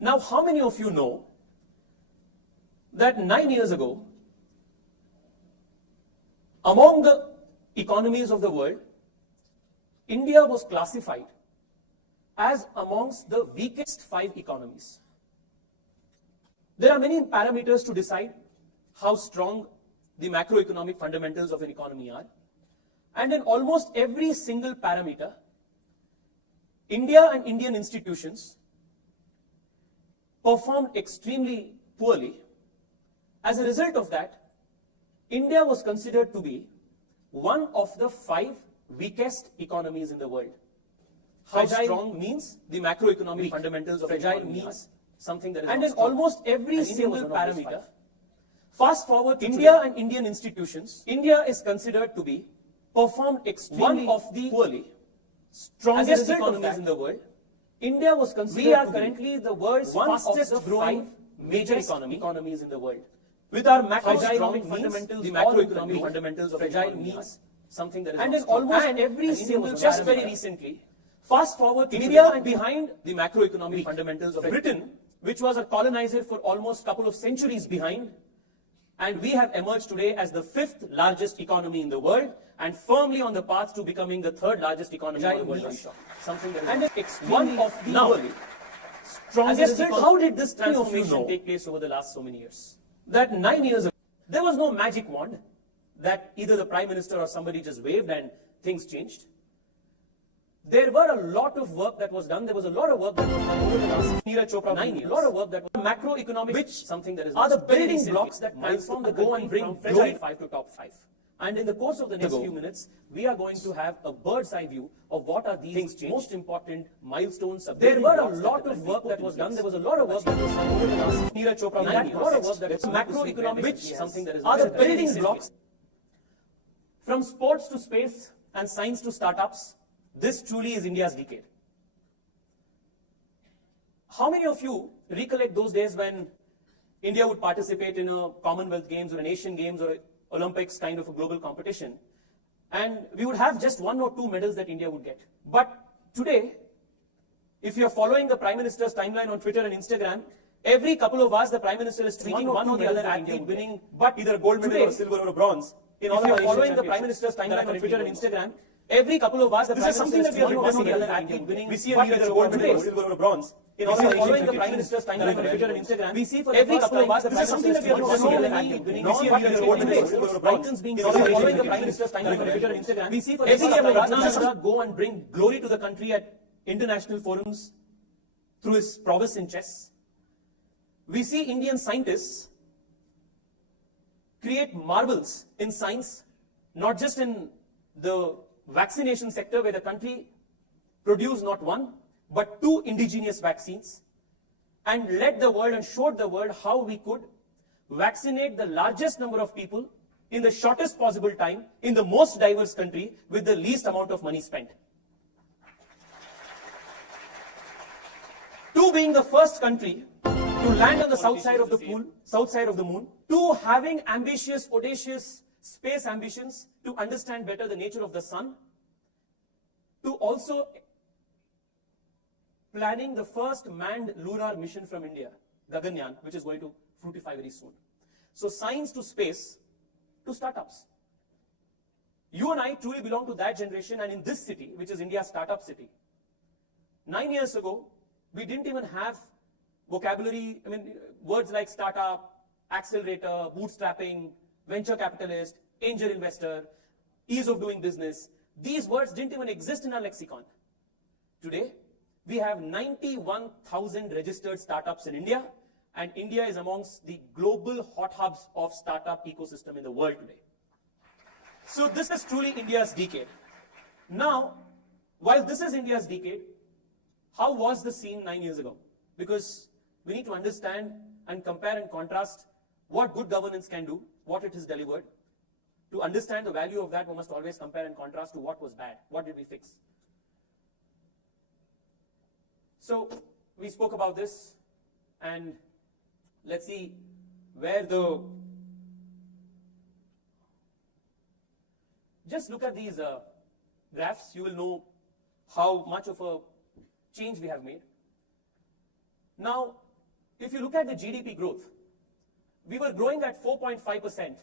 Now, how many of you know that 9 years ago, among the economies of the world, India was classified as amongst the weakest 5 economies. There are many parameters to decide how strong the macroeconomic fundamentals of an economy are. And in almost every single parameter, India and Indian institutions performed extremely poorly. As a result of that, India was considered to be one of the 5 weakest economies in the world. How strong means the macroeconomic fundamentals of fragile means something that is and in almost every single parameter. Fast forward to India and Indian institutions, India is considered to be performed extremely one of the poorly strongest economies in the world. India was considered we are currently the world's fastest growing major economies in the world. With our macroeconomic fundamentals, the macroeconomic fundamentals of fragile means something that is and in almost every single just very recently. Fast forward to India and behind the macroeconomic fundamentals of Britain, which was a colonizer for almost a couple of centuries behind, and we have emerged today as the 5th largest economy in the world and firmly on the path to becoming the 3rd largest economy in the world. Something that and is one of the now, strongest. How did this transformation take place over the last so many years? That 9 years ago, there was no magic wand that either the Prime Minister or somebody just waved and things changed. There were a lot of work that was done. There was a lot of work that was done over the last Neeraj Chopra 9 years. A lot of work that was macroeconomic, which something that is are the building blocks that transform the go and bring fragile 5 to top 5. And in the course of the next few minutes, we are going to have a bird's eye view of what are these most important milestones. There were a lot of work that was done. There was a lot of work that was done over the last Neeraj Chopra 9 years. A lot of work that was macroeconomic, which something that is are the building blocks. From sports to space and science to startups, this truly is India's decade. How many of you recollect those days when India would participate in a Commonwealth Games or an Asian Games or Olympics kind of a global competition, and we would have just 1 or 2 medals that India would get? But today, if you're following the Prime Minister's timeline on Twitter and Instagram, every couple of hours the Prime Minister is tweeting one or the other athlete winning, but either a gold medal or a silver or a bronze. If you're following the Prime Minister's timeline on Twitter and Instagram, every couple of hours the Prime Minister is tweeting one or the other athlete winning. We see either a gold medal or a silver or a bronze. If you're following the Prime Minister's timeline on Twitter and Instagram, we see for every couple of hours the Prime Minister is tweeting one or the other athlete winning. We see either a gold medal or a silver or a bronze. If you're following the Prime Minister's timeline on Twitter and Instagram, we see for every couple of hours the go and bring glory to the country at international forums through his prowess in chess. We see Indian scientists create marvels in science, not just in the vaccination sector, where the country produced not 1, but 2 indigenous vaccines and led the world and showed the world how we could vaccinate the largest number of people in the shortest possible time in the most diverse country with the least amount of money spent. 2, being the first country to land on the south side of the moon. 2, having ambitious, audacious space ambitions to understand better the nature of the sun. 2, also planning the first manned lunar mission from India, Gaganyaan, which is going to fructify very soon. So science to space to startups. You and I truly belong to that generation, and in this city, which is India's startup city, 9 years ago, we didn't even have vocabulary, words like startup, accelerator, bootstrapping, venture capitalist, angel investor, ease of doing business. These words didn't even exist in our lexicon. Today, we have 91,000 registered startups in India, and India is amongst the global hot hubs of startup ecosystem in the world today. So this is truly India's decade. Now, while this is India's decade, how was the scene 9 years ago? Because we need to understand and compare and contrast what good governance can do, what it has delivered. To understand the value of that, we must always compare and contrast to what was bad. What did we fix? So we spoke about this, and let's see where the... Just look at these graphs. You will know how much of a change we have made. Now, if you look at the GDP growth, we were growing at 4.5%,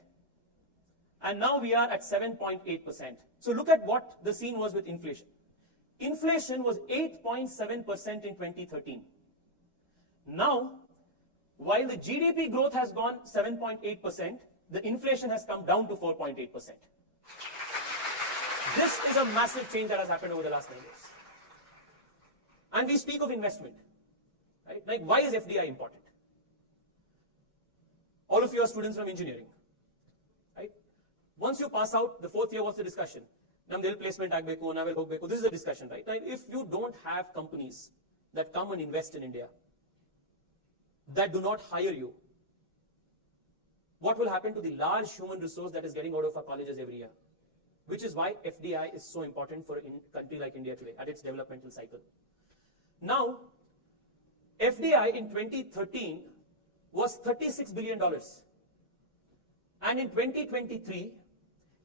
and now we are at 7.8%. So look at what the scene was with inflation. Inflation was 8.7% in 2013. Now, while the GDP growth has gone 7.8%, the inflation has come down to 4.8%. This is a massive change that has happened over the last 9 years. And we speak of investment, right? Like, why is FDI important? All of you are students from engineering, right? Once you pass out, the 4th year, what's the discussion? Namdel placement agbeku, navel hogbeku. This is the discussion, right? Now, if you don't have companies that come and invest in India, that do not hire you, what will happen to the large human resource that is getting out of our colleges every year? Which is why FDI is so important for a country like India today at its developmental cycle. Now, FDI in 2013 was $36 billion. And in 2023,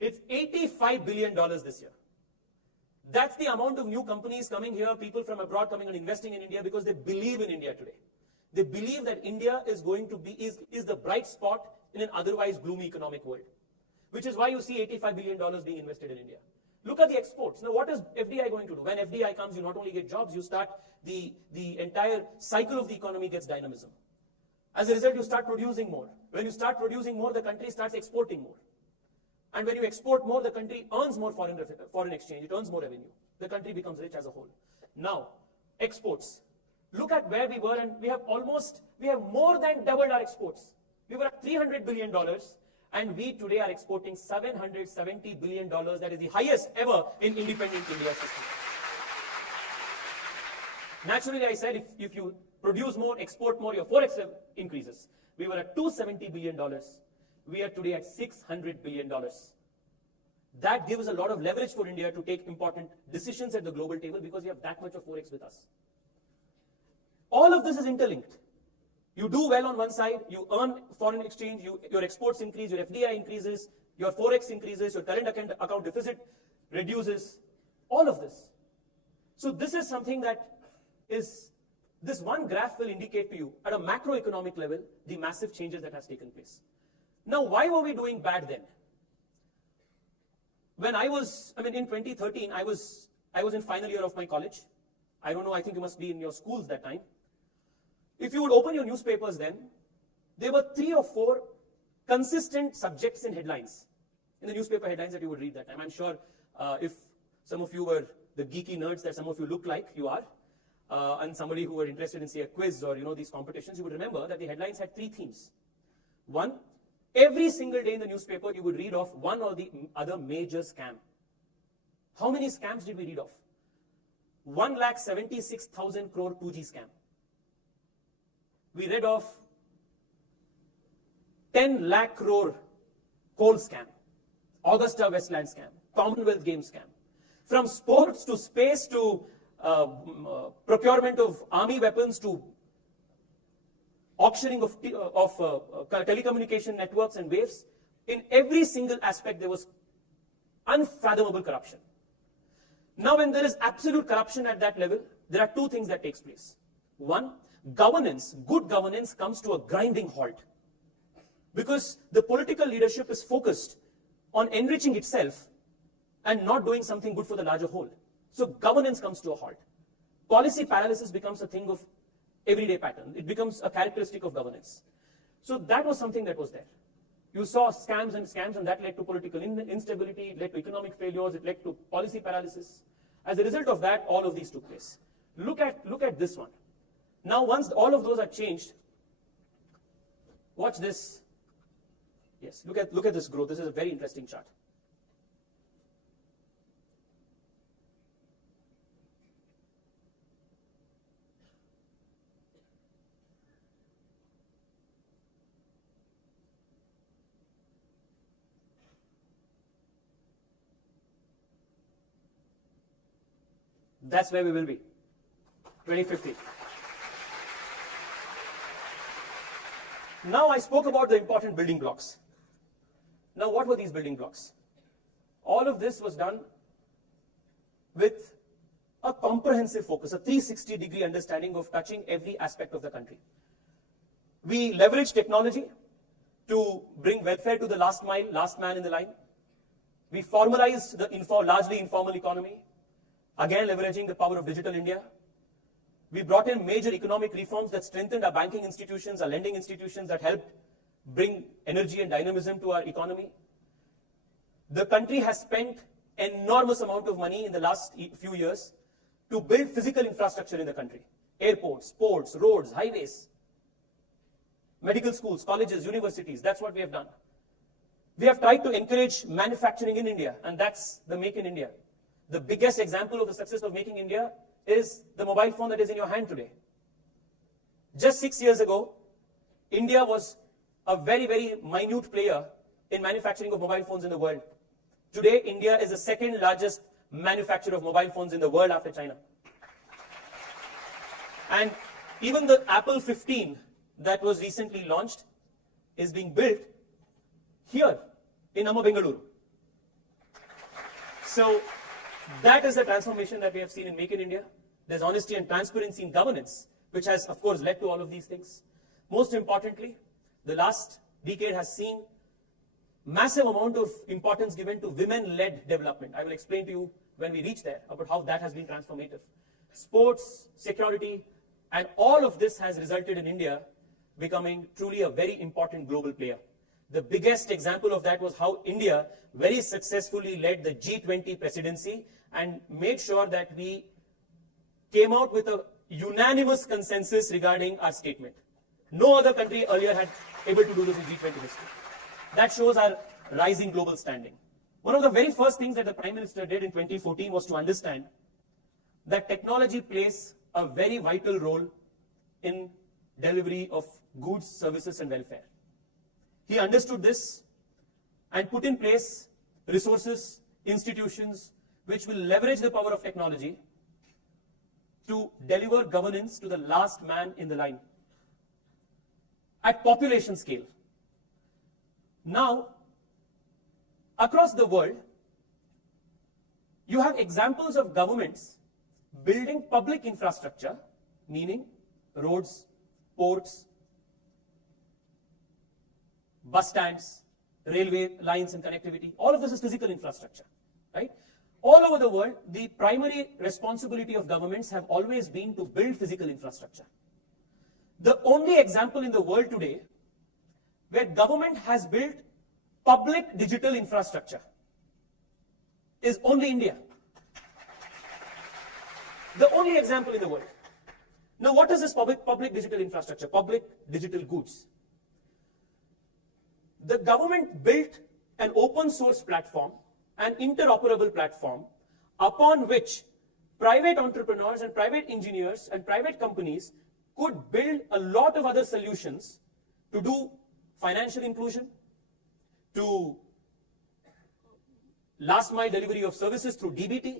it's $85 billion this year. That's the amount of new companies coming here, people from abroad coming and investing in India because they believe in India today. They believe that India is going to be, is the bright spot in an otherwise gloomy economic world. Which is why you see $85 billion being invested in India. Look at the exports. Now, what is FDI going to do? When FDI comes, you not only get jobs, you start the entire cycle of the economy gets dynamism. As a result, you start producing more. When you start producing more, the country starts exporting more. And when you export more, the country earns more foreign exchange. It earns more revenue. The country becomes rich as a whole. Now, exports. Look at where we were, and we have more than doubled our exports. We were at $300 billion, and we today are exporting $770 billion. That is the highest ever in independent India's history. Naturally, I said, if you produce more, export more, your forex increases. We were at $270 billion. We are today at $600 billion. That gives a lot of leverage for India to take important decisions at the global table because we have that much of forex with us. All of this is interlinked. You do well on one side, you earn foreign exchange, your exports increase, your FDI increases, your forex increases, your current account deficit reduces, all of this. So this is something that is, this one graph will indicate to you at a macroeconomic level the massive changes that has taken place. Now, why were we doing bad then? When in 2013, I was in final year of my college. I don't know, I think you must be in your schools that time. If you would open your newspapers then, there were 3 or 4 consistent subjects in headlines, in the newspaper headlines that you would read that time. I'm sure if some of you were the geeky nerds that some of you look like you are, and somebody who were interested in, say, a quiz or, these competitions, you would remember that the headlines had 3 themes. One, every single day in the newspaper, you would read of one or the other major scam. How many scams did we read of? 1,76,000 crore 2G scam. We read of 10 lakh crore coal scam, Augusta Westland scam, Commonwealth Games scam. From sports to space to procurement of army weapons to auctioning of telecommunication networks and waves, in every single aspect there was unfathomable corruption. Now, when there is absolute corruption at that level, there are 2 things that takes place. One, governance, good governance comes to a grinding halt. Because the political leadership is focused on enriching itself and not doing something good for the larger whole. So governance comes to a halt. Policy paralysis becomes a thing of everyday pattern. It becomes a characteristic of governance. So that was something that was there. You saw scams, and that led to political instability, it led to economic failures, it led to policy paralysis. As a result of that, all of these took place. Look at this one. Now, once all of those are changed, watch this. Yes, look at this growth. This is a very interesting chart. That's where we will be, 2050. Now I spoke about the important building blocks. Now what were these building blocks? All of this was done with a comprehensive focus, a 360-degree understanding of touching every aspect of the country. We leverage technology to bring welfare to the last mile, last man in the line. We formalized the largely informal economy, again leveraging the power of digital India. We brought in major economic reforms that strengthened our banking institutions, our lending institutions, that helped bring energy and dynamism to our economy. The country has spent enormous amount of money in the last few years to build physical infrastructure in the country. Airports, ports, roads, highways, medical schools, colleges, universities. That's what we have done. We have tried to encourage manufacturing in India, and that's the Make in India. The biggest example of the success of Making India is the mobile phone that is in your hand today. Just 6 years ago, India was a very, very minute player in manufacturing of mobile phones in the world. Today, India is the second largest manufacturer of mobile phones in the world after China. And even the Apple 15 that was recently launched is being built here in Bengaluru. So that is the transformation that we have seen in Make in India. There's honesty and transparency in governance, which has, of course, led to all of these things. Most importantly, the last decade has seen massive amount of importance given to women-led development. I will explain to you when we reach there about how that has been transformative. Sports, security, and all of this has resulted in India becoming truly a very important global player. The biggest example of that was how India very successfully led the G20 presidency and made sure that we came out with a unanimous consensus regarding our statement. No other country earlier had able to do this in G20 history. That shows our rising global standing. One of the very first things that the Prime Minister did in 2014 was to understand that technology plays a very vital role in delivery of goods, services, and welfare. He understood this and put in place resources, institutions, which will leverage the power of technology to deliver governance to the last man in the line at population scale. Now, across the world, you have examples of governments building public infrastructure, meaning roads, ports, bus stands, railway lines and connectivity. All of this is physical infrastructure, right? All over the world, the primary responsibility of governments have always been to build physical infrastructure. The only example in the world today where government has built public digital infrastructure is only India. The only example in the world. Now, what is this public digital infrastructure? Public digital goods. The government built an open source platform, an interoperable platform, upon which private entrepreneurs and private engineers and private companies could build a lot of other solutions to do financial inclusion, to last mile delivery of services through DBT,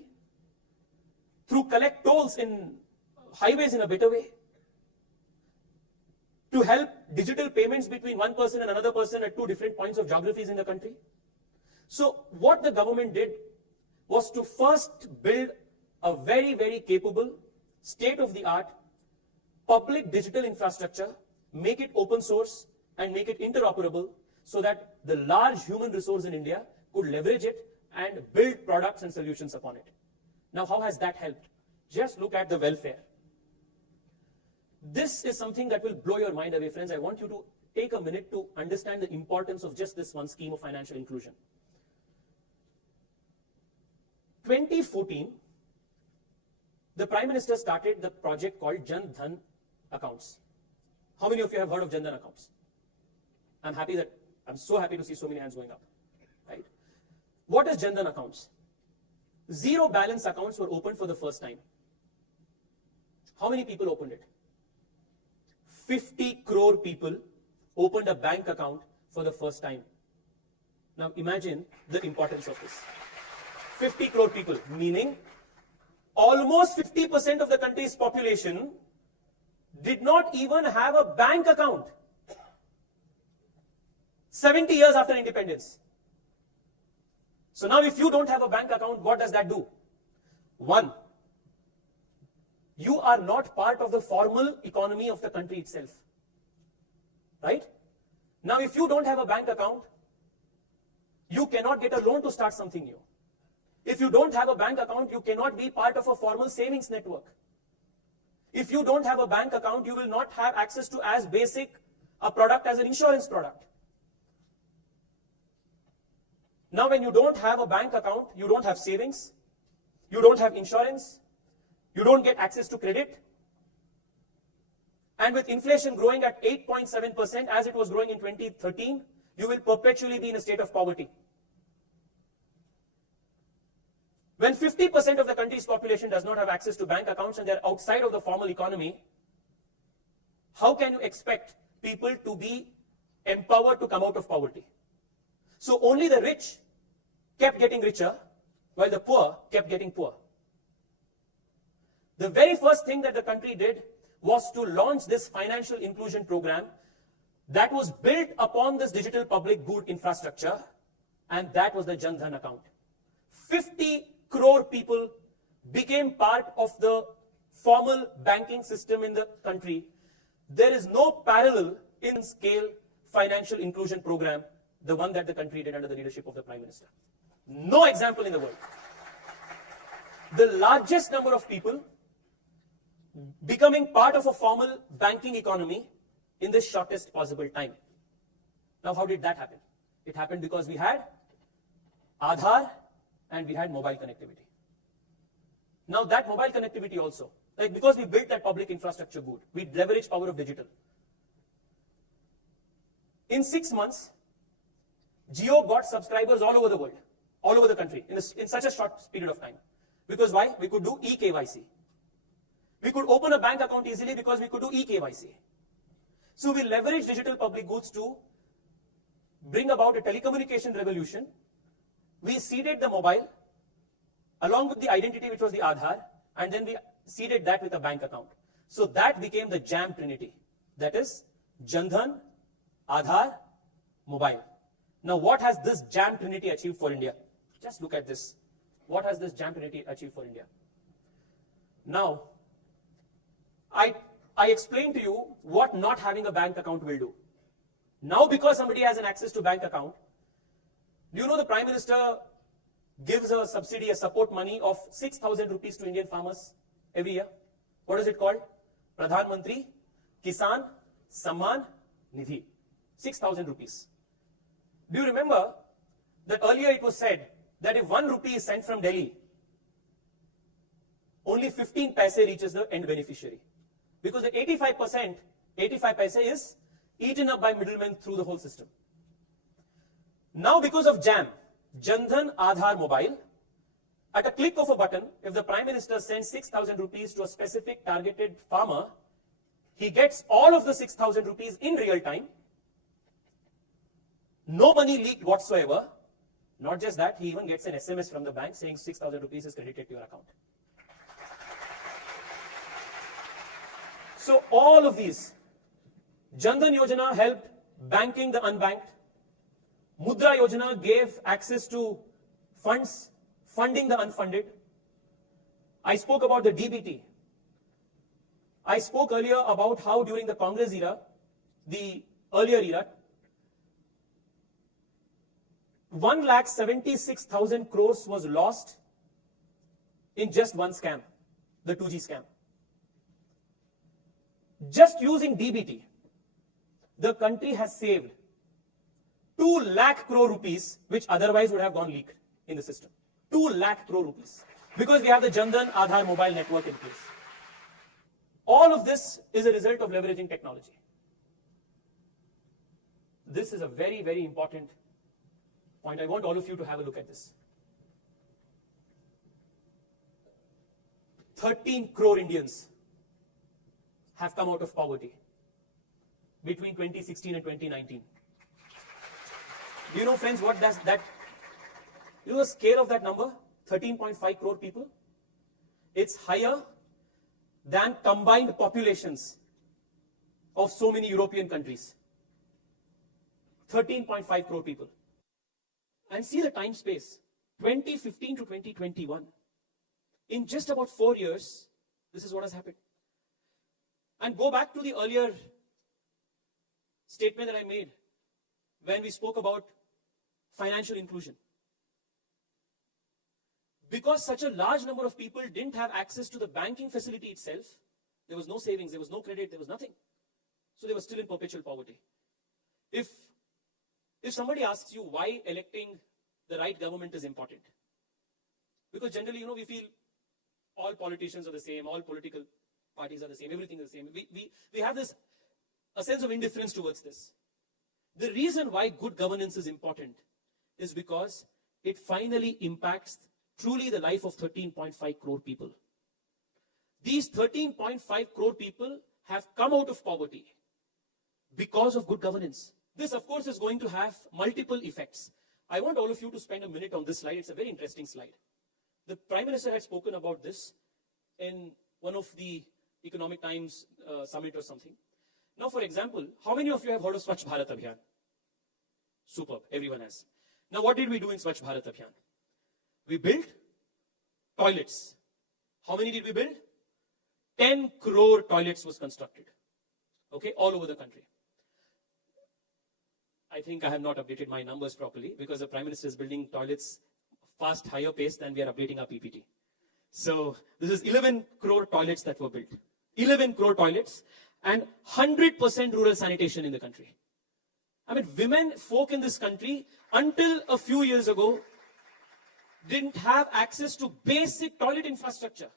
through collect tolls in highways in a better way, to help digital payments between one person and another person at two different points of geographies in the country. So what the government did was to first build a very, very capable, state-of-the-art public digital infrastructure, make it open source and make it interoperable so that the large human resource in India could leverage it and build products and solutions upon it. Now, how has that helped? Just look at the welfare. This is something that will blow your mind away, friends. I want you to take a minute to understand the importance of just this one scheme of financial inclusion. 2014, the Prime Minister started the project called Jan Dhan accounts. How many of you have heard of Jan Dhan accounts? I'm so happy to see so many hands going up, right? What is Jan Dhan accounts? Zero balance accounts were opened for the first time. How many people opened it? 50 crore people opened a bank account for the first time. Now imagine the importance of this. 50 crore people, meaning almost 50% of the country's population did not even have a bank account. 70 years after independence. So now if you don't have a bank account, what does that do? One, you are not part of the formal economy of the country itself. right? Now, if you don't have a bank account, you cannot get a loan to start something new. If you don't have a bank account, you cannot be part of a formal savings network. If you don't have a bank account, you will not have access to as basic a product as an insurance product. Now, when you don't have a bank account, you don't have savings, you don't have insurance, you don't get access to credit. And with inflation growing at 8.7% as it was growing in 2013, you will perpetually be in a state of poverty. When 50% of the country's population does not have access to bank accounts and they're outside of the formal economy, how can you expect people to be empowered to come out of poverty? So only the rich kept getting richer, while the poor kept getting poor. The very first thing that the country did was to launch this financial inclusion program that was built upon this digital public good infrastructure, and that was the Jan Dhan account. 50 crore people became part of the formal banking system in the country. There is no parallel in scale financial inclusion program, the one that the country did under the leadership of the Prime Minister. No example in the world. The largest number of people becoming part of a formal banking economy in the shortest possible time. Now, how did that happen? It happened because we had Aadhaar and we had mobile connectivity. Now, that mobile connectivity also, like because we built that public infrastructure good, we leveraged power of digital. In 6 months, Jio got subscribers all over the world, all over the country, in such a short period of time. Because why? We could do e-KYC. We could open a bank account easily because we could do e-KYC. So we leveraged digital public goods to bring about a telecommunication revolution. We seeded the mobile along with the identity, which was the Aadhaar, and then we seeded that with a bank account. So that became the JAM trinity. That is Jan Dhan, Aadhaar, mobile. Now, what has this JAM trinity achieved for India? Just look at this. What has this JAM trinity achieved for India? Now, I explained to you what not having a bank account will do. Now, because somebody has an access to bank account, do you know the Prime Minister gives a subsidy, a support money of 6,000 rupees to Indian farmers every year? What is it called? Pradhan Mantri Kisan Samman Nidhi. 6,000 rupees. Do you remember that earlier it was said that if 1 rupee is sent from Delhi, only 15 paise reaches the end beneficiary? Because the 85%, 85 paise is eaten up by middlemen through the whole system. Now, because of JAM, Jan Dhan Aadhaar Mobile, at a click of a button, if the Prime Minister sends 6,000 rupees to a specific targeted farmer, he gets all of the 6,000 rupees in real time. No money leaked whatsoever. Not just that, he even gets an SMS from the bank saying 6,000 rupees is credited to your account. So all of these, Jan Dhan Yojana helped banking the unbanked. Mudra Yojana gave access to funds, funding the unfunded. I spoke about the DBT. I spoke earlier about how during the Congress era, the earlier era, 1,76,000 crores was lost in just one scam, the 2G scam. Just using DBT, the country has saved 2 lakh crore rupees, which otherwise would have gone leaked in the system. 2 lakh crore rupees. Because we have the Jan Dhan Aadhaar mobile network in place. All of this is a result of leveraging technology. This is a very, very important point. I want all of you to have a look at this. 13 crore Indians have come out of poverty between 2016 and 2019. Do you know, friends, what does that, you know the scale of that number? 13.5 crore people. It's higher than combined populations of so many European countries. 13.5 crore people. And see the time space, 2015 to 2021. In just about 4 years, this is what has happened. And go back to the earlier statement that I made when we spoke about financial inclusion. Because such a large number of people didn't have access to the banking facility itself, there was no savings, there was no credit, there was nothing. So they were still in perpetual poverty. If somebody asks you why electing the right government is important, because generally, we feel all politicians are the same, all political parties are the same, everything is the same. We have a sense of indifference towards this. The reason why good governance is important is because it finally impacts truly the life of 13.5 crore people. These 13.5 crore people have come out of poverty because of good governance. This, of course, is going to have multiple effects. I want all of you to spend a minute on this slide. It's a very interesting slide. The Prime Minister had spoken about this in one of the Economic Times summit or something. Now, for example, how many of you have heard of Swachh Bharat Abhiyan? Superb, everyone has. Now, what did we do in Swachh Bharat Abhiyan? We built toilets. How many did we build? 10 crore toilets was constructed. Okay, all over the country. I think I have not updated my numbers properly because the Prime Minister is building toilets fast, higher pace than we are updating our PPT. So this is 11 crore toilets that were built. 11 crore toilets and 100% rural sanitation in the country. I mean, women folk in this country, until a few years ago, didn't have access to basic toilet infrastructure.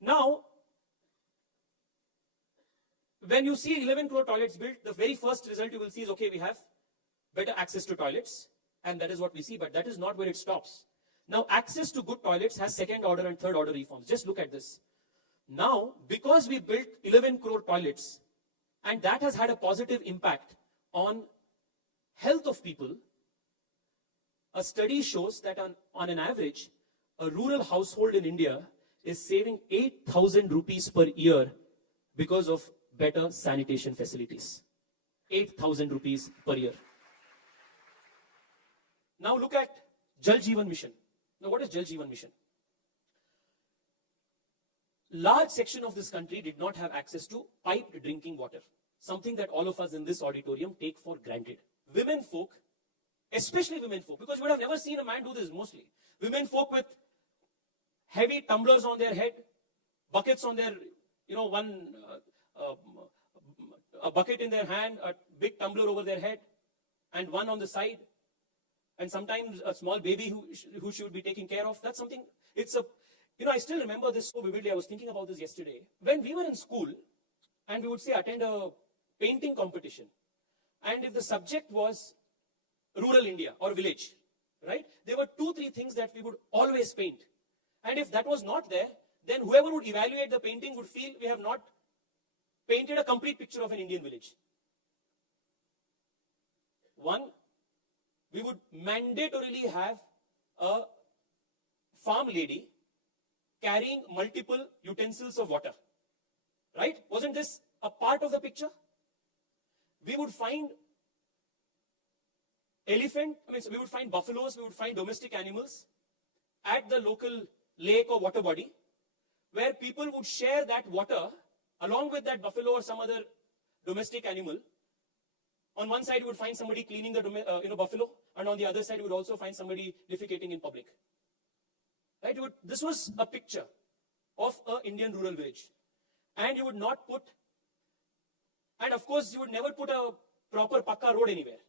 Now, when you see 11 crore toilets built, the very first result you will see is, okay, we have better access to toilets, and that is what we see, but that is not where it stops. Now, access to good toilets has second order and third order reforms. Just look at this. Now, because we built 11 crore toilets, and that has had a positive impact on health of people, a study shows that on an average, a rural household in India is saving 8,000 rupees per year because of better sanitation facilities. 8,000 rupees per year. Now look at Jal Jeevan Mission. Now what is Jal Jeevan Mission? Large section of this country did not have access to piped drinking water. Something that all of us in this auditorium take for granted. Women folk, especially women folk, because you would have never seen a man do this mostly. Women folk with heavy tumblers on their head, buckets on their, a bucket in their hand, a big tumbler over their head, and one on the side, and sometimes a small baby who should be taking care of. That's something, I still remember this so vividly. I was thinking about this yesterday. When we were in school, and we would say attend a painting competition, and if the subject was rural India or village, right? There were 2-3 things that we would always paint. And if that was not there, then whoever would evaluate the painting would feel we have not painted a complete picture of an Indian village. One, we would mandatorily have a farm lady carrying multiple utensils of water. Right? Wasn't this a part of the picture? We would find we would find buffaloes, we would find domestic animals at the local lake or water body, where people would share that water along with that buffalo or some other domestic animal. On one side, you would find somebody cleaning the buffalo, and on the other side, you would also find somebody defecating in public. Right? This was a picture of an Indian rural village. And you would not put, and of course, you would never put a proper pakka road anywhere.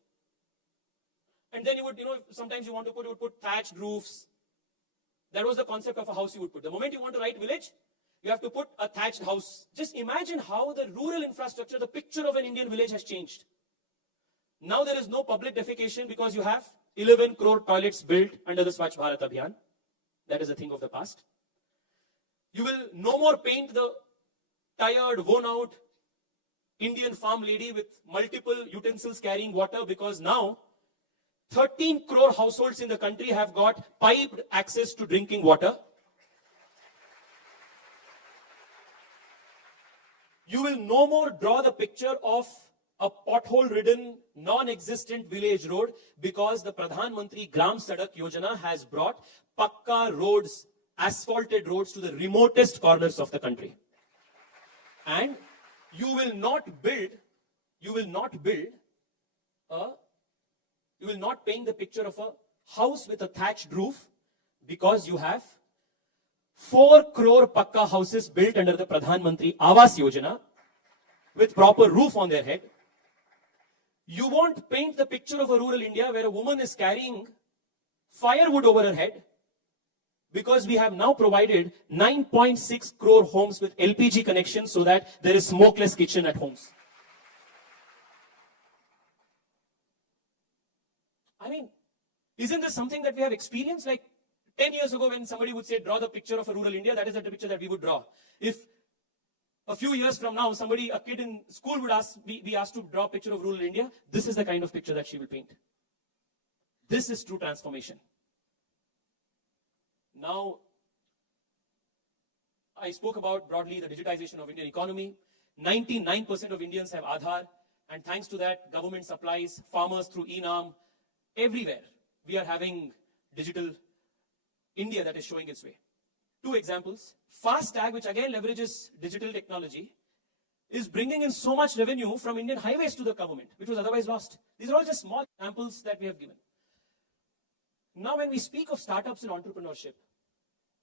And then you would, sometimes you would put thatched roofs. That was the concept of a house you would put. The moment you want to write village, you have to put a thatched house. Just imagine how the rural infrastructure, the picture of an Indian village has changed. Now there is no public defecation because you have 11 crore toilets built under the Swachh Bharat Abhiyan. That is a thing of the past. You will no more paint the tired, worn out Indian farm lady with multiple utensils carrying water, because now 13 crore households in the country have got piped access to drinking water. You will no more draw the picture of a pothole-ridden, non-existent village road, because the Pradhan Mantri Gram Sadak Yojana has brought pakka roads, asphalted roads to the remotest corners of the country. And you will not build you will not build you will not paint the picture of a house with a thatched roof because you have 4 crore pakka houses built under the Pradhan Mantri Awas Yojana with proper roof on their head. You won't paint the picture of a rural India where a woman is carrying firewood over her head because we have now provided 9.6 crore homes with LPG connections so that there is smokeless kitchen at homes. I mean, isn't this something that we have experienced? Like 10 years ago when somebody would say, draw the picture of a rural India, that is the picture that we would draw. If a few years from now, a kid in school would be asked to draw a picture of rural India, this is the kind of picture that she will paint. This is true transformation. Now, I spoke about broadly the digitization of Indian economy. 99% of Indians have Aadhaar, and thanks to that, government supplies, farmers through e-Naam, everywhere we are having digital India that is showing its way. 2 examples. FASTag, which again leverages digital technology, is bringing in so much revenue from Indian highways to the government, which was otherwise lost. These are all just small examples that we have given. Now, when we speak of startups and entrepreneurship,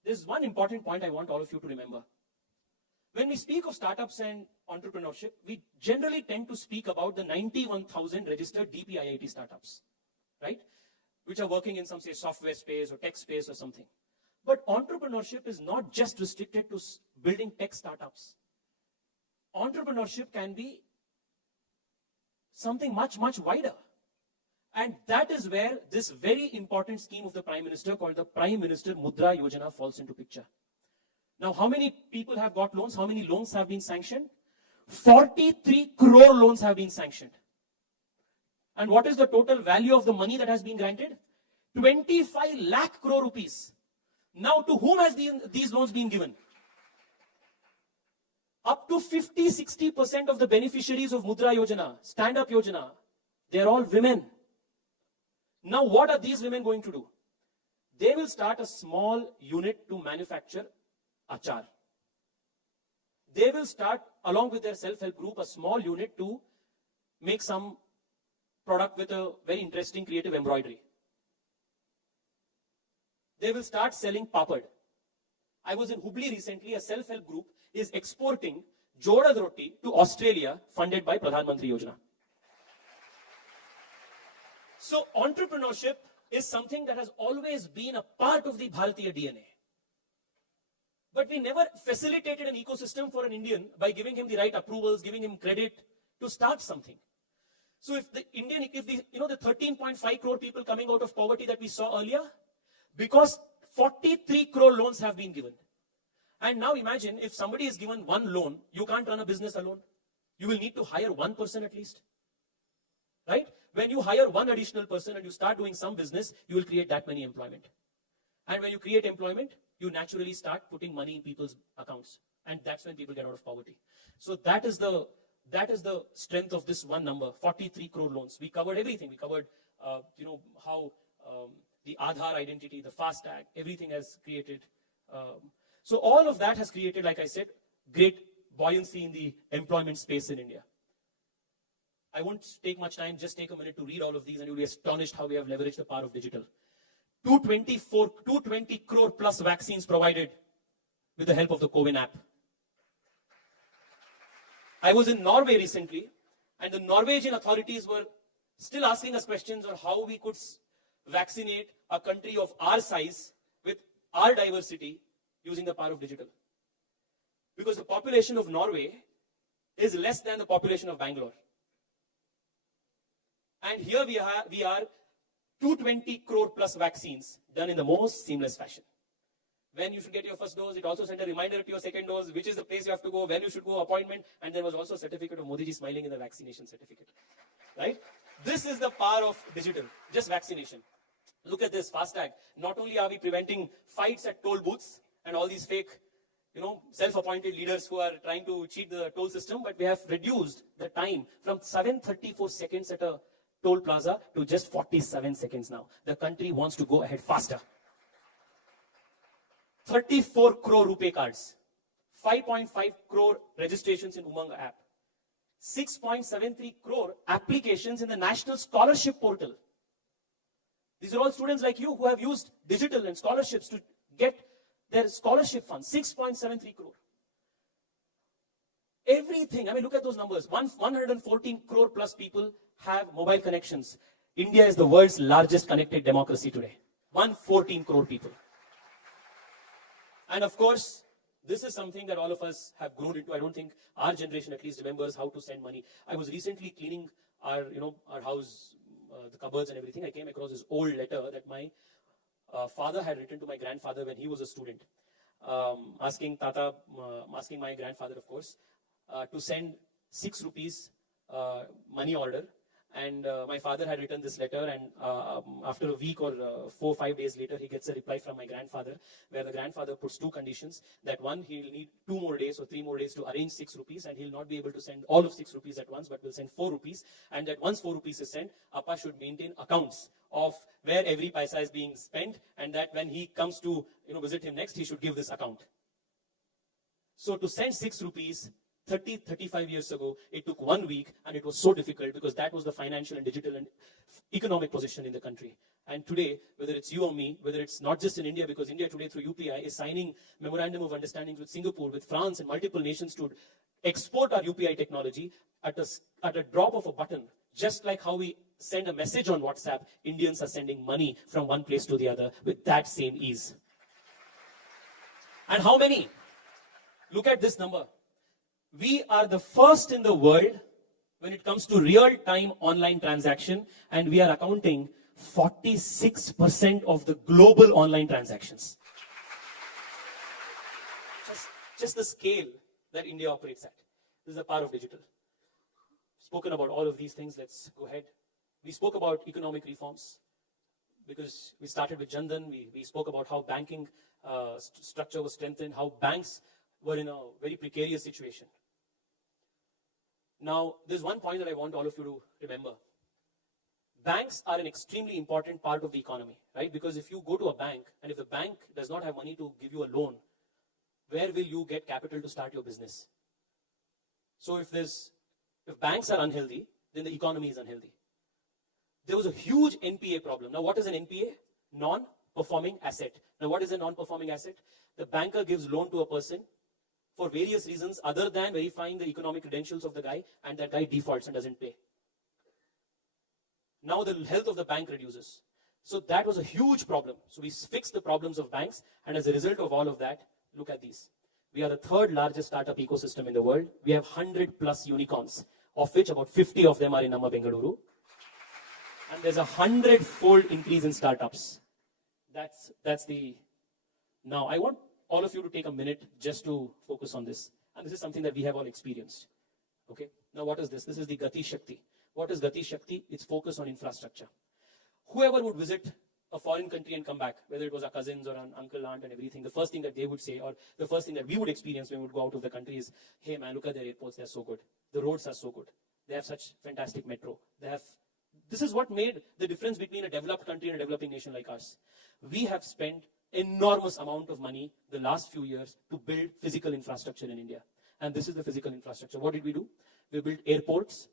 there's one important point I want all of you to remember. When we speak of startups and entrepreneurship, we generally tend to speak about the 91,000 registered DPIIT startups, right? Which are working in some, say, software space or tech space or something. But entrepreneurship is not just restricted to building tech startups. Entrepreneurship can be something much, much wider. And that is where this very important scheme of the Prime Minister called the Prime Minister Mudra Yojana falls into picture. Now, how many people have got loans? How many loans have been sanctioned? 43 crore loans have been sanctioned. And what is the total value of the money that has been granted? 25 lakh crore rupees. Now, to whom has these loans been given? Up to 50-60% of the beneficiaries of Mudra Yojana, Stand-Up Yojana, they are all women. Now, what are these women going to do? They will start a small unit to manufacture achar. They will start, along with their self-help group, a small unit to make some product with a very interesting creative embroidery. They will start selling papad. I was in Hubli recently. A self-help group is exporting jodad roti to Australia, funded by Pradhan Mantri Yojana. So entrepreneurship is something that has always been a part of the Bharatiya DNA. But we never facilitated an ecosystem for an Indian by giving him the right approvals, giving him credit to start something. So if the 13.5 crore people coming out of poverty that we saw earlier, because 43 crore loans have been given. And now imagine if somebody is given one loan, you can't run a business alone. You will need to hire one person at least. Right? When you hire one additional person and you start doing some business, you will create that many employment. And when you create employment, you naturally start putting money in people's accounts. And that's when people get out of poverty. So that is the strength of this one number, 43 crore loans. We covered everything. We covered, how the Aadhaar identity, the FASTag, everything has created. So all of that has created, like I said, great buoyancy in the employment space in India. I won't take much time, just take a minute to read all of these and you'll be astonished how we have leveraged the power of digital. 220 crore plus vaccines provided with the help of the COVID app. I was in Norway recently, and the Norwegian authorities were still asking us questions on how we could vaccinate a country of our size with our diversity using the power of digital. Because the population of Norway is less than the population of Bangalore. And here we are 220 crore plus vaccines done in the most seamless fashion. When you should get your first dose, it also sent a reminder to your second dose, which is the place you have to go, when you should go, appointment, and there was also a certificate of Modi ji smiling in the vaccination certificate. Right? This is the power of digital, just vaccination. Look at this, FASTag. Not only are we preventing fights at toll booths and all these fake, self-appointed leaders who are trying to cheat the toll system, but we have reduced the time from 734 seconds at a toll plaza to just 47 seconds now. The country wants to go ahead faster. 34 crore RuPay cards, 5.5 crore registrations in Umang app, 6.73 crore applications in the National Scholarship Portal. These are all students like you who have used digital and scholarships to get their scholarship funds. 6.73 crore. Everything, I mean, look at those numbers. 114 crore plus people have mobile connections. India is the world's largest connected democracy today. 114 crore people. And of course, this is something that all of us have grown into. I don't think our generation at least remembers how to send money. I was recently cleaning our house, the cupboards and everything. I came across this old letter that my father had written to my grandfather when he was a student, asking my grandfather, of course, to send 6 rupees money order. And my father had written this letter, and after a week or 4 or 5 days later, he gets a reply from my grandfather, where the grandfather puts 2 conditions. That one, he'll need 2 more days or 3 more days to arrange 6 rupees, and he'll not be able to send all of 6 rupees at once, but will send 4 rupees. And that once 4 rupees is sent, Appa should maintain accounts of where every paisa is being spent, and that when he comes to visit him next, he should give this account. So to send 6 rupees 35 years ago, it took 1 week, and it was so difficult because that was the financial and digital and economic position in the country. And today, whether it's you or me, whether it's not just in India, because India today through UPI is signing memorandum of understandings with Singapore, with France and multiple nations to export our UPI technology at a drop of a button. Just like how we send a message on WhatsApp, Indians are sending money from one place to the other with that same ease. And how many? Look at this number. We are the first in the world when it comes to real-time online transaction, and we are accounting 46% of the global online transactions. Just the scale that India operates at. This is the power of digital. Spoken about all of these things, let's go ahead. We spoke about economic reforms because we started with Jan Dhan. We spoke about how banking structure was strengthened, how banks were in a very precarious situation. Now, there's one point that I want all of you to remember. Banks are an extremely important part of the economy, right? Because if you go to a bank, and if the bank does not have money to give you a loan, where will you get capital to start your business? So if banks are unhealthy, then the economy is unhealthy. There was a huge NPA problem. Now, what is an NPA? Non-performing asset. Now, what is a non-performing asset? The banker gives loan to a person for various reasons other than verifying the economic credentials of the guy, and that guy defaults and doesn't pay. Now the health of the bank reduces. So that was a huge problem. So we fixed the problems of banks, and as a result of all of that, look at these. We are the 3rd largest startup ecosystem in the world. We have 100 plus unicorns, of which about 50 of them are in Namma Bengaluru. And there's a 100-fold increase in startups. That's the... Now, I want all of you to take a minute just to focus on this. And this is something that we have all experienced. Okay? Now, what is this? This is the Gati Shakti. What is Gati Shakti? It's focus on infrastructure. Whoever would visit a foreign country and come back, whether it was our cousins or an uncle, aunt and everything, the first thing that they would say, or the first thing that we would experience when we would go out of the country is, hey man, look at their airports, they're so good. The roads are so good. They have such fantastic metro. This is what made the difference between a developed country and a developing nation like ours. We have spent enormous amount of money the last few years to build physical infrastructure in India. And this is the physical infrastructure. What did we do? We built airports,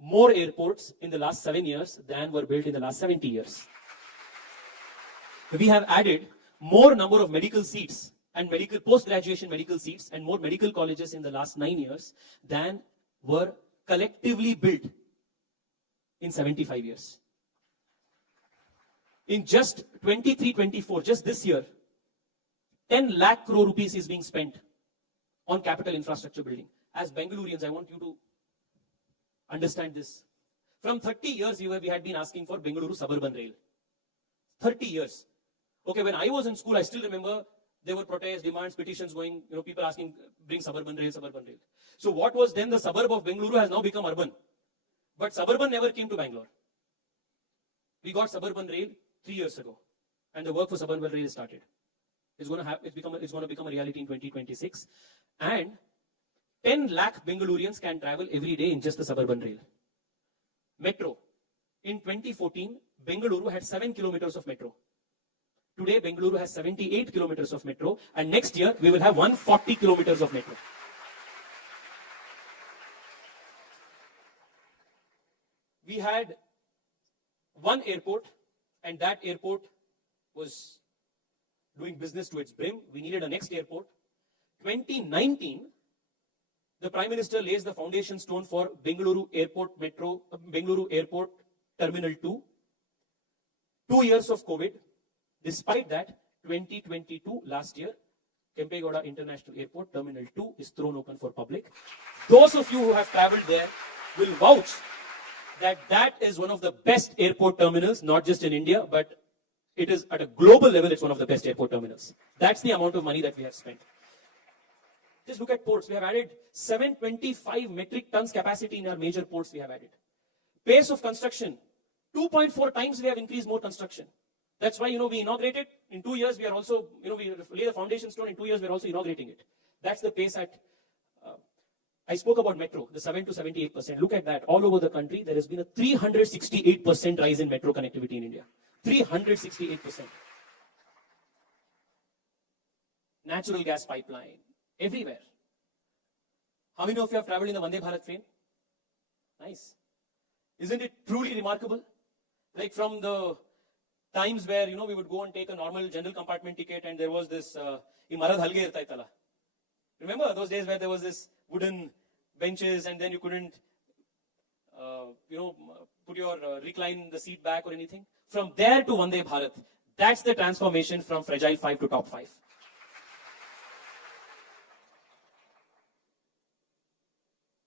more airports in the last 7 years than were built in the last 70 years. We have added more number of medical seats and post-graduation medical seats and more medical colleges in the last 9 years than were collectively built in 75 years. In just 23-24, just this year, 10 lakh crore rupees is being spent on capital infrastructure building. As Bengalurians, I want you to understand this. From 30 years, we had been asking for Bengaluru suburban rail. 30 years. Okay, when I was in school, I still remember there were protests, demands, petitions going, people asking, bring suburban rail, suburban rail. So what was then the suburb of Bengaluru has now become urban. But suburban never came to Bangalore. We got suburban rail 3 years ago, and the work for suburban rail started. It's going to become a reality in 2026, and 10 lakh Bengalurians can travel every day in just the suburban rail. Metro. In 2014, Bengaluru had 7 kilometers of metro. Today, Bengaluru has 78 kilometers of metro, and next year we will have 140 kilometers of metro. we had one airport, and that airport was doing business to its brim. We needed a next airport. 2019, the Prime Minister lays the foundation stone for Bengaluru Airport Terminal 2. 2 years of COVID. Despite that, 2022, last year, Kempegowda International Airport Terminal 2 is thrown open for public. Those of you who have traveled there will vouch that that is one of the best airport terminals, not just in India, but it is at a global level, it's one of the best airport terminals. That's the amount of money that we have spent. Just look at ports. We have added 725 metric tons capacity in our major ports we have added. Pace of construction, 2.4 times we have increased more construction. That's why, we inaugurated. In 2 years, we are also, we lay the foundation stone. In 2 years, we are also inaugurating it. That's the pace at, I spoke about metro, the 7 to 78%. Look at that. All over the country, there has been a 368% rise in metro connectivity in India. 368%. Natural gas pipeline, everywhere. How many of you have traveled in the Vande Bharat train? Nice. Isn't it truly remarkable? Like from the times where, we would go and take a normal general compartment ticket and there was this, remember those days where there was this wooden benches and then you couldn't, put your recline the seat back or anything? From there to Vande Bharat, that's the transformation from fragile 5 to top 5.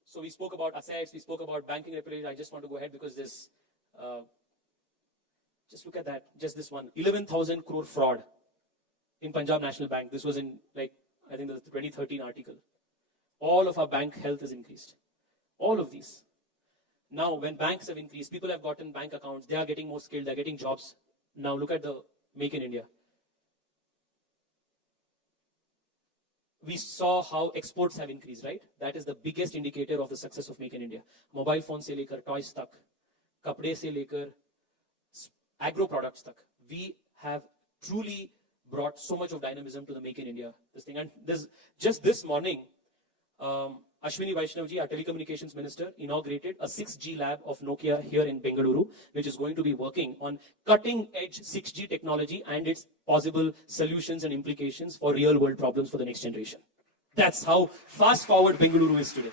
So we spoke about assets, we spoke about banking regulation. I just want to go ahead because this, just look at that, just this one, 11,000 crore fraud in Punjab National Bank. This was in I think the 2013 article. All of our bank health is increased. All of these. Now, when banks have increased, people have gotten bank accounts, they are getting more skilled, they're getting jobs. Now look at the Make in India. We saw how exports have increased, right? That is the biggest indicator of the success of Make in India. Mobile phone se lekar toys tak, kapde se lekar agro products tak. We have truly brought so much of dynamism to the Make in India thing. And just this morning, Ashwini Vaishnavji, our telecommunications minister, inaugurated a 6G lab of Nokia here in Bengaluru, which is going to be working on cutting-edge 6G technology and its possible solutions and implications for real-world problems for the next generation. That's how fast-forward Bengaluru is today.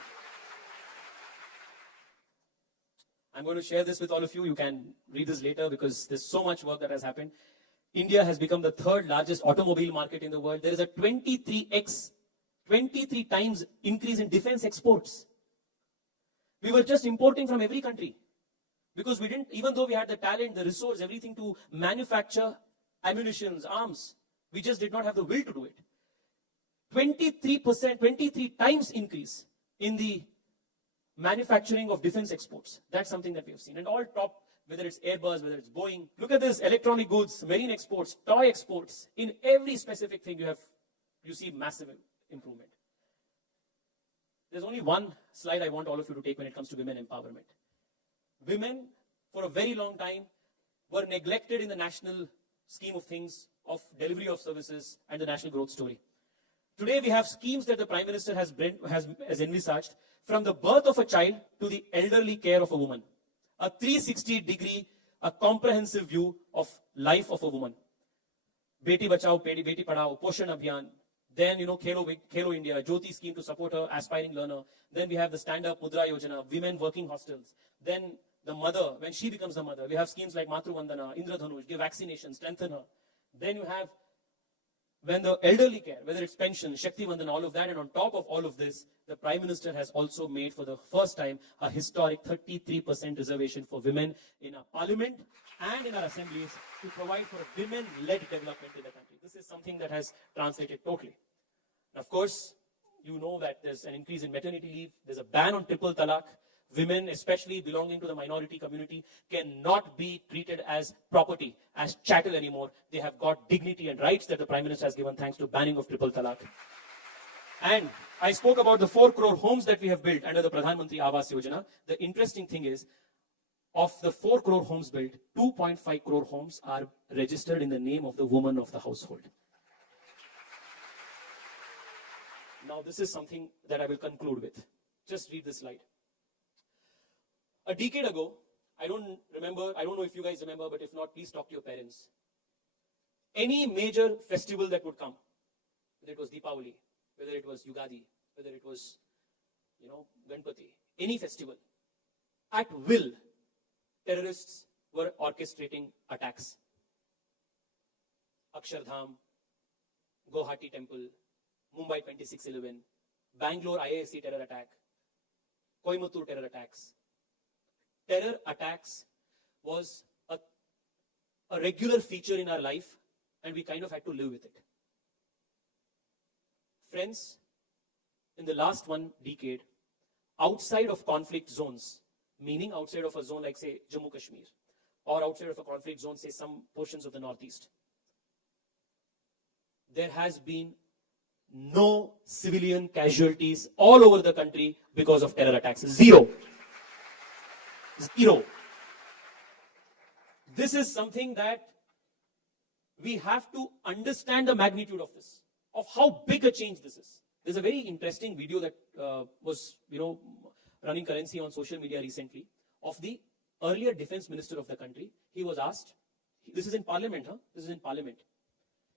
I'm going to share this with all of you. You can read this later because there's so much work that has happened. India has become the third largest automobile market in the world. There is a 23 times increase in defense exports. We were just importing from every country because we didn't, even though we had the talent, the resource, everything to manufacture ammunitions, arms, we just did not have the will to do it. 23 times increase in the manufacturing of defense exports. That's something that we have seen. And all top, whether it's Airbus, whether it's Boeing. Look at this, electronic goods, marine exports, toy exports. In every specific thing you see massive improvement. There's only one slide I want all of you to take when it comes to women empowerment. Women, for a very long time, were neglected in the national scheme of things, of delivery of services and the national growth story. Today we have schemes that the Prime Minister has envisaged, from the birth of a child to the elderly care of a woman. A 360-degree, a comprehensive view of life of a woman. Beti Bachao, Beti Padhao, Poshan Abhiyan. Then, Khelo India, Jyoti scheme to support her aspiring learner. Then we have the Stand-Up Mudra Yojana, women working hostels. Then the mother, when she becomes a mother, we have schemes like Matru Vandana, Indradhanush, give vaccination, strengthen her. Then you have, when the elderly care, whether it's pension, Shakti Vandana, all of that, and on top of all of this, the Prime Minister has also made for the first time a historic 33% reservation for women in our parliament and in our assemblies to provide for a women-led development in the country. This is something that has translated totally. And of course, you know that there's an increase in maternity leave. There's a ban on triple talaq. Women, especially belonging to the minority community, cannot be treated as property, as chattel anymore. They have got dignity and rights that the Prime Minister has given thanks to banning of triple talaq. And I spoke about the 4 crore homes that we have built under the Pradhan Mantri Awas Yojana. The interesting thing is, of the 4 crore homes built, 2.5 crore homes are registered in the name of the woman of the household. Now, this is something that I will conclude with. Just read this slide. A decade ago, I don't know if you guys remember, but if not, please talk to your parents. Any major festival that would come, whether it was Deepavali, whether it was Yugadi, whether it was, Ganpati, any festival, at will, terrorists were orchestrating attacks. Akshardham, Guwahati Temple, Mumbai 26/11, Bangalore IISc terror attack, Coimbatore terror attacks. Terror attacks was a regular feature in our life, and we kind of had to live with it. Friends, in the last 1 decade, outside of conflict zones, meaning outside of a zone like, say, Jammu Kashmir, or outside of a conflict zone, say, some portions of the Northeast, there has been no civilian casualties all over the country because of terror attacks. Zero. This is something that we have to understand the magnitude of this, of how big a change this is. There's a very interesting video that was, running currency on social media recently of the earlier defense minister of the country. He was asked, this is in parliament, This is in parliament.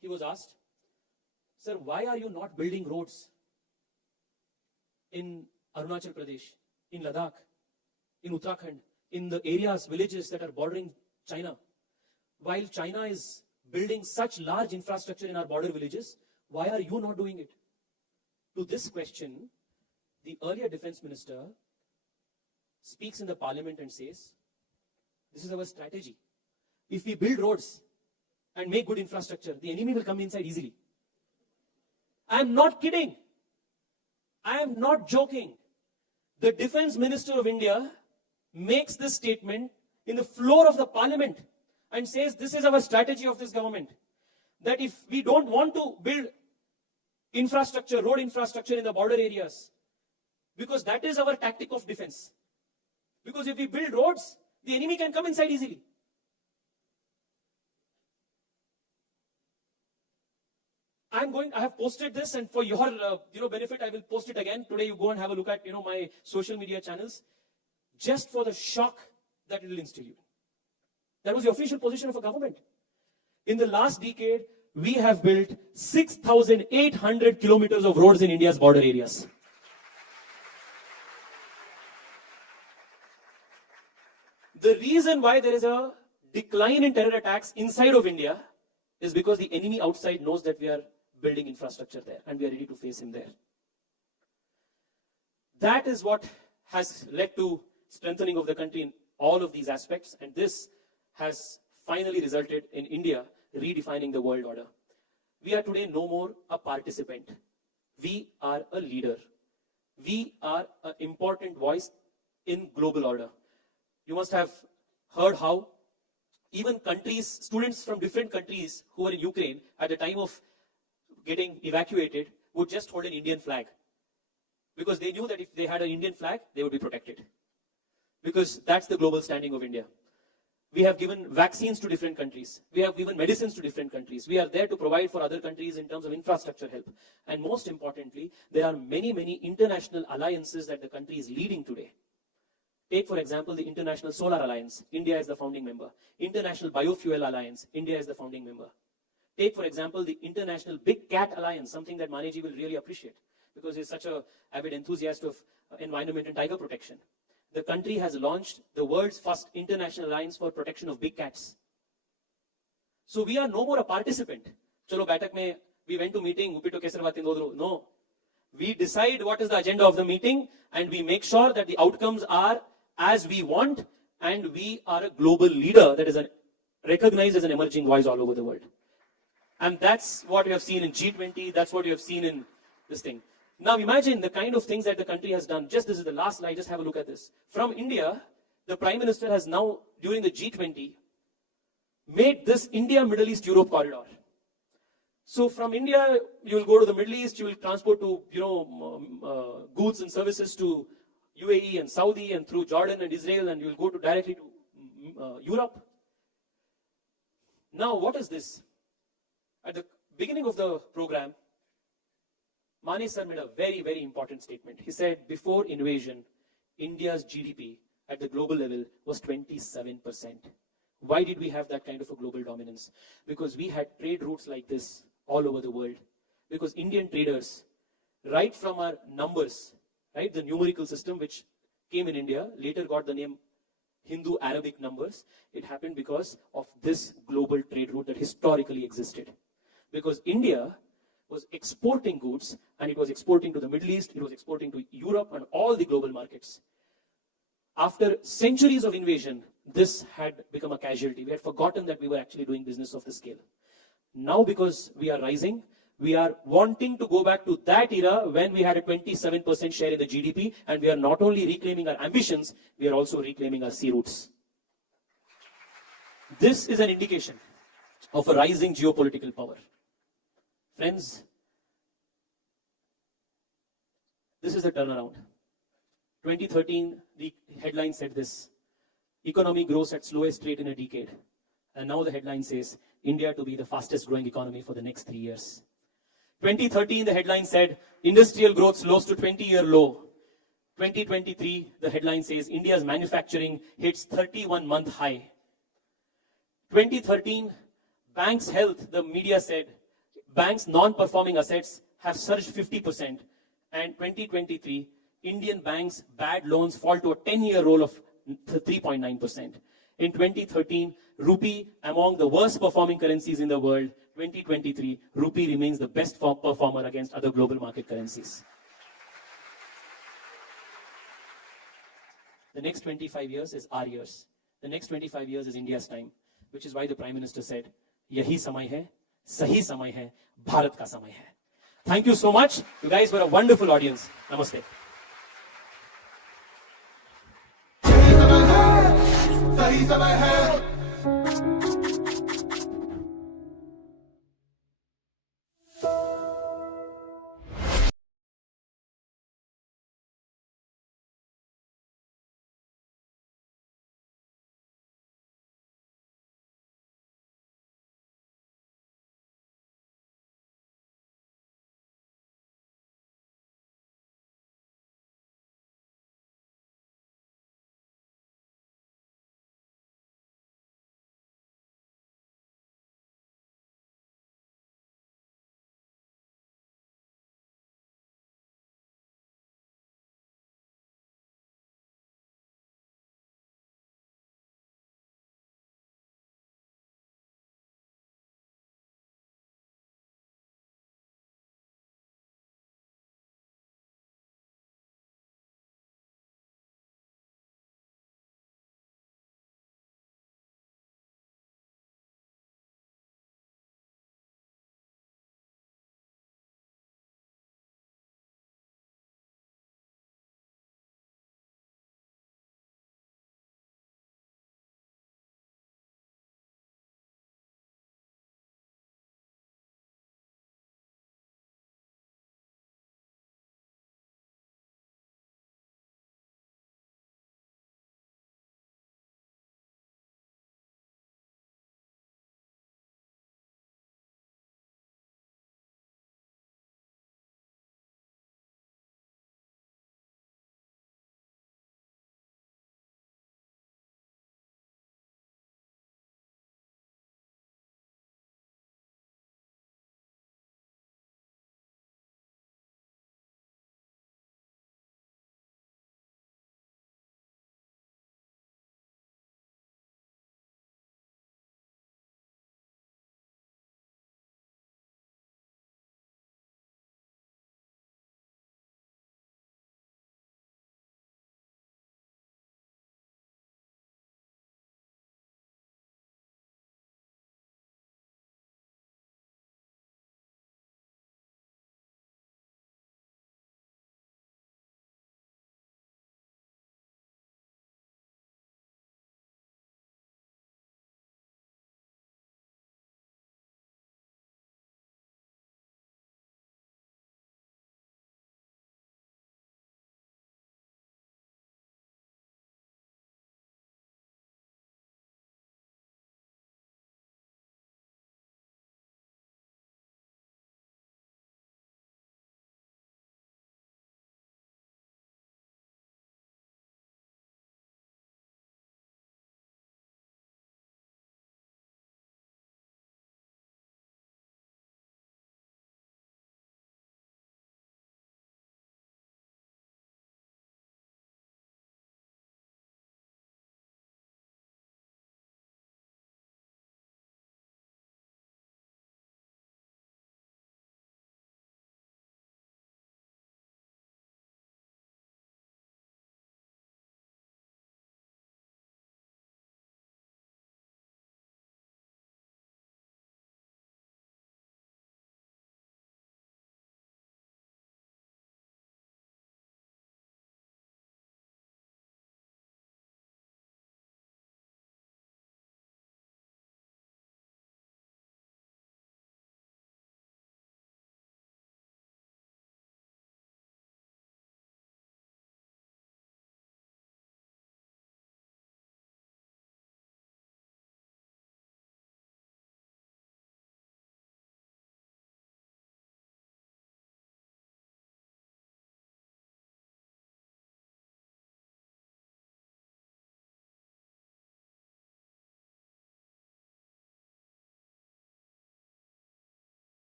He was asked, sir, why are you not building roads in Arunachal Pradesh, in Ladakh, in Uttarakhand, in the areas, villages that are bordering China? While China is building such large infrastructure in our border villages, why are you not doing it? To this question, the earlier defense minister speaks in the parliament and says, this is our strategy. If we build roads and make good infrastructure, the enemy will come inside easily. I am not kidding. I am not joking. The defense minister of India makes this statement in the floor of the parliament and says, this is our strategy of this government. That if we don't want to build infrastructure, road infrastructure in the border areas, because that is our tactic of defense. Because if we build roads, the enemy can come inside easily. I have posted this, and for your benefit, I will post it again. Today you go and have a look at my social media channels, just for the shock that it will instill you. That was the official position of a government. In the last decade, we have built 6,800 kilometers of roads in India's border areas. The reason why there is a decline in terror attacks inside of India is because the enemy outside knows that we are building infrastructure there and we are ready to face him there. That is what has led to strengthening of the country in all of these aspects, and this has finally resulted in India redefining the world order. We are today no more a participant. We are a leader. We are an important voice in global order. You must have heard how even students from different countries who were in Ukraine at the time of getting evacuated would just hold an Indian flag. Because they knew that if they had an Indian flag, they would be protected. Because that's the global standing of India. We have given vaccines to different countries. We have given medicines to different countries. We are there to provide for other countries in terms of infrastructure help. And most importantly, there are many, many international alliances that the country is leading today. Take, for example, the International Solar Alliance. India is the founding member. International Biofuel Alliance. India is the founding member. Take, for example, the International Big Cat Alliance, something that Maneji will really appreciate because he's such an avid enthusiast of environment and tiger protection. The country has launched the world's first international alliance for protection of big cats. So we are no more a participant. Chalo baitak mein, we went to meeting, upito kesar batin dodro. No. We decide what is the agenda of the meeting and we make sure that the outcomes are as we want, and we are a global leader that is recognized as an emerging voice all over the world. And that's what you have seen in G20, that's what you have seen in this thing. Now imagine the kind of things that the country has done. This is the last slide, just have a look at this. From India, the Prime Minister has now, during the G20, made this India, Middle East, Europe corridor. So from India, you will go to the Middle East, you will transport to, goods and services to UAE and Saudi and through Jordan and Israel, and you will go to directly to Europe. Now, what is this? At the beginning of the program, Mane sir made a very, very important statement. He said, before invasion, India's GDP at the global level was 27%. Why did we have that kind of a global dominance? Because we had trade routes like this all over the world. Because Indian traders, right from our numbers, right, the numerical system which came in India, later got the name Hindu-Arabic numbers. It happened because of this global trade route that historically existed. Because India was exporting goods, and it was exporting to the Middle East, it was exporting to Europe and all the global markets. After centuries of invasion, this had become a casualty. We had forgotten that we were actually doing business of this scale. Now, because we are rising, we are wanting to go back to that era when we had a 27% share in the GDP, and we are not only reclaiming our ambitions, we are also reclaiming our sea routes. This is an indication of a rising geopolitical power. Friends, this is the turnaround. 2013, the headline said this: economy grows at slowest rate in a decade. And now the headline says, India to be the fastest growing economy for the next 3 years. 2013, the headline said, industrial growth slows to 20-year low. 2023, the headline says, India's manufacturing hits 31-month high. 2013, banks' health, the media said, banks' non-performing assets have surged 50%. And 2023, Indian banks' bad loans fall to a 10-year roll of 3.9%. In 2013, rupee among the worst performing currencies in the world. 2023, rupee remains the best performer against other global market currencies. The next 25 years is our years. The next 25 years is India's time, which is why the Prime Minister said, Yahi samay hai, sahi samay hai, Bharat ka samay hai. Thank you so much. You guys were a wonderful audience. Namaste. सही समय है